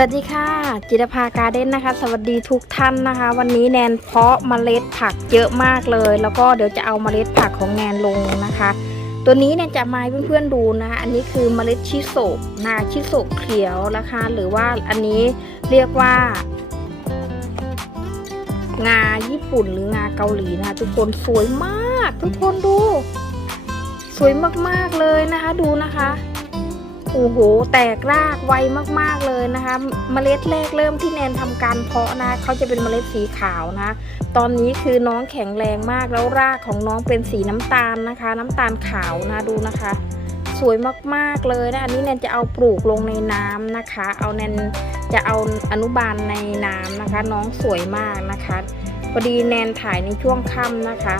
สวัสดีค่ะจิตภาการเด้นนะคะ สวัสดีทุกท่านนะคะ วันนี้แนนเพาะเมล็ดผักเยอะมากเลย แล้วก็เดี๋ยวจะเอาเมล็ดผักของแนนลงนะคะ ตัวนี้เนี่ยจะมาให้เพื่อนๆดูนะอันนี้คือเมล็ดชิโซะนาชิโซะเขียวนะคะหรือว่าอันนี้เรียกว่า งาญี่ปุ่นหรืองาเกาหลีนะคะทุกคนสวยมาก ทุกคนดู สวยมากๆเลยนะคะ ดูนะคะโอ้โหแตกรากไวมากๆเลยนะคะมเมล็ดแรกเริ่มที่แนนทำการเพาะนะเขาจะเป็นมเมล็ดสีขาวนะ ตอนนี้คือน้องแข็งแรงมากแล้วรากของน้องเป็นสีน้ำตาลนะคะ น้ำตาลขาวนะดูนะคะ สวยมากๆเลยนะ อันนี้แนนจะเอาปลูกลงในน้ำนะคะ เอาแนนจะเอาอนุบาลในน้ำนะคะ น้องสวยมากนะคะ พอดีแนนถ่ายในช่วงค่ำนะคะ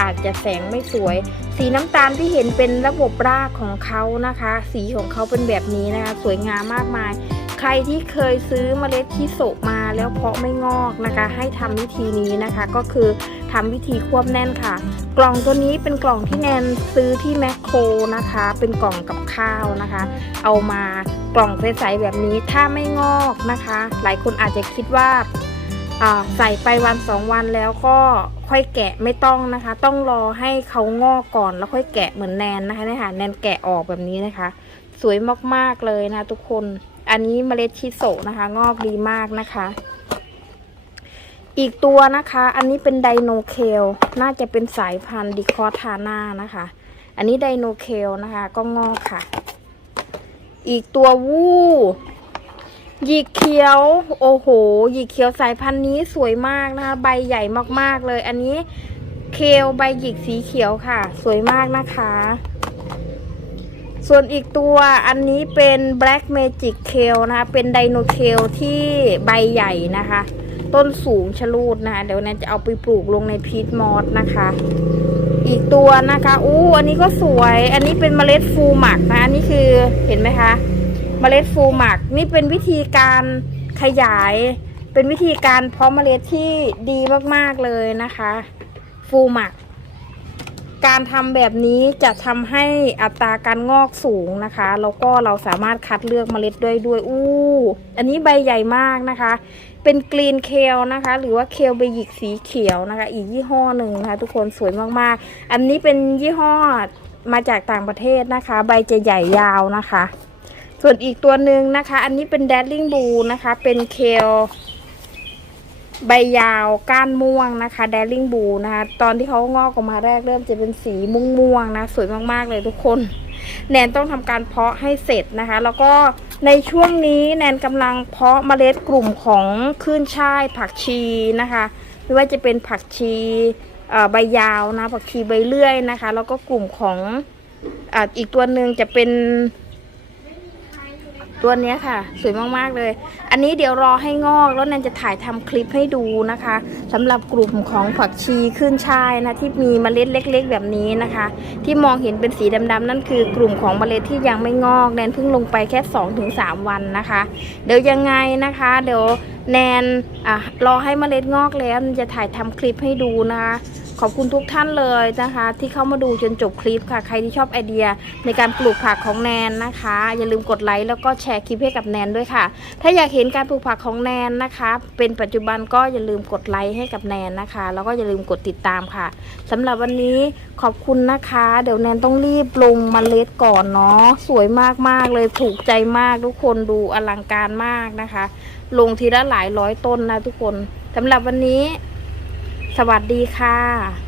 อาจจะแสงไม่สวย สีน้ำตาลที่เห็นเป็นระบบรากของเขานะคะ สีของเขาเป็นแบบนี้นะคะสวยงามมากมาย ใครที่เคยซื้อเมล็ดที่โศกมาแล้วเพาะไม่งอกนะคะ ให้ทำวิธีนี้นะคะก็คือทำวิธีควบแน่นค่ะ กล่องตัวนี้เป็นกล่องที่แนนซื้อที่แมคโครนะคะเป็นกล่องกับข้าวนะคะ เอามากล่องใสๆแบบนี้ถ้าไม่งอกนะคะ หลายคนอาจจะคิดว่าใส่ไปวันสองวันแล้วก็ค่อยแกะไม่ต้องนะคะ ต้องรอให้เขางอกก่อนแล้วค่อยแกะเหมือนแนนนะคะนะคะแนนแกะออกแบบนี้นะคะ สวยมากๆเลยนะทุกคน อันนี้เมล็ดชิโซนะคะ งอกดีมากนะคะ อีกตัวนะคะ อันนี้เป็นไดโนเคลน่าจะเป็นสายพันธุ์ดิคอทาน่านะคะ อันนี้ไดโนเคลนะคะ ก็งอกค่ะ อีกตัววูหยีเขียว โอ้โหหยีเขียวสายพันธุ์นี้สวยมากนะคะ ใบใหญ่มาก ๆเลย อันนี้เคลใบหยีสีเขียวค่ะ สวยมากนะคะ ส่วนอีกตัวอันนี้เป็น Black Magic เคลนะคะ เป็นไดโนเคลที่ใบใหญ่นะคะ ต้นสูงชะลูดนะคะเดี๋ยวแนนจะเอาไปปลูกลงในพีทมอสนะคะ อีกตัวนะคะอู้อันนี้ก็สวย อันนี้เป็นเมล็ดฟูหมักนะอันนี้คือเห็นไหมคะเมล็ดฟูหมักนี่เป็นวิธีการขยาย เป็นวิธีการเพาะเมล็ดที่ดีมากๆเลยนะคะ ฟูหมักการทำแบบนี้จะทำให้อัตราการงอกสูงนะคะแล้วก็เราสามารถคัดเลือกเมล็ดด้วยด้วย อู้ อันนี้ใบใหญ่มากนะคะ เป็นกรีนเคลนะคะ หรือว่าเคลเบยิกสีเขียวนะคะ อีกยี่ห้อหนึ่งนะคะ ทุกคนสวยมากๆ อันนี้เป็นยี่ห้อมาจากต่างประเทศนะคะ ใบจะใหญ่ยาวนะคะ่วนอีกตัวหนึ่งนะคะ อันนี้เป็นแดดลิงบูนะคะ เป็นเคลใบยาวก้านม่วงนะคะแดลิงบูนะคะ ตอนที่เขางอกออกมาแรกเริ่มจะเป็นสีม่วงๆนะ สวยมากๆเลยทุกคน แนนต้องทำการเพาะให้เสร็จนะคะ แล้วก็ในช่วงนี้แนนกำลังเพาะเมล็ดกลุ่มของขึ้นช่ายผักชีนะคะ ไม่ว่าจะเป็นผักชีใบยาวนะ ผักชีใบเลื่อยนะคะ แล้วก็กลุ่มของออีกตัวหนึ่งจะเป็นตัวนี้ค่ะ สวยมาก ๆ เลย อันนี้เดี๋ยวรอให้งอกแล้วแนนจะถ่ายทำคลิปให้ดูนะคะสำหรับกลุ่มของผักชีขึ้นชายนะที่มีเมล็ดเล็กๆ แบบนี้นะคะ ที่มองเห็นเป็นสีดำๆนั่นคือกลุ่มของเมล็ดที่ยังไม่งอก แนนเพิ่งลงไปแค่2-3 วันนะคะ เดี๋ยวยังไงนะคะเดี๋ยวแนนอ่ะรอให้เมล็ดงอกแล้วจะถ่ายทำคลิปให้ดูนะคะขอบคุณทุกท่านเลยนะคะ ที่เข้ามาดูจนจบคลิปค่ะ ใครที่ชอบไอเดียในการปลูกผักของแนนนะคะ อย่าลืมกดไลค์แล้วก็แชร์คลิปให้กับแนนด้วยค่ะ ถ้าอยากเห็นการปลูกผักของแนนนะคะ เป็นปัจจุบันก็อย่าลืมกดไลค์ให้กับแนนนะคะ แล้วก็อย่าลืมกดติดตามค่ะ สำหรับวันนี้ขอบคุณนะคะ เดี๋ยวแนนต้องรีบลงมเมล็ดก่อนเนาะสวยมากมากเลยถูกใจมาก ทุกคนดูอลังการมากนะคะ ลงทีละหลายร้อยต้นนะทุกคนสำหรับวันนี้สวัสดีค่ะ